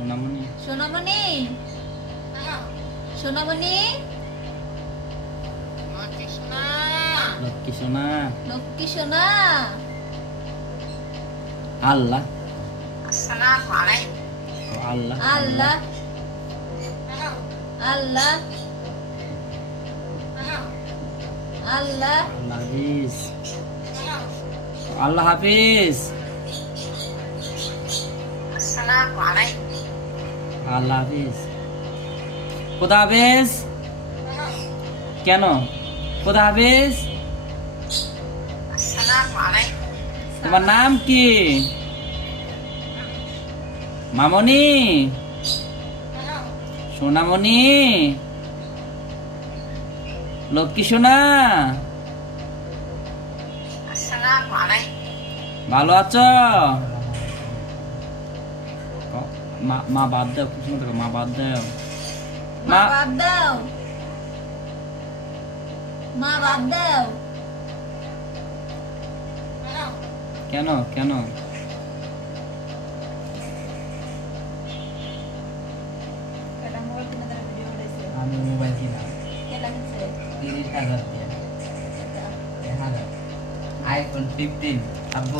সোনামণি সোনামণি সোনামণি লক্ষ্মী সোনা লক্ষ্মী সোনা আল্লাহ আল্লাহ আল্লাহ আল্লাহ আল্লাহ হাফিজ আল্লাহ হাফিজ আল্লাহ হাফিজ খোদা হাফিজ কেন খোদা হাফিজ তোমার নাম কি মামনি সোনামণি লক্ষ্মী সোনা ভালো আছো মা বাদ দাও খুব সুন্দর মা বাদ দাও মা বাদ দাও মা বাদ দাও কেন কেন আমি মোবাইল কিনা 30,000 দিয়ে আইফোন 15 আব্বু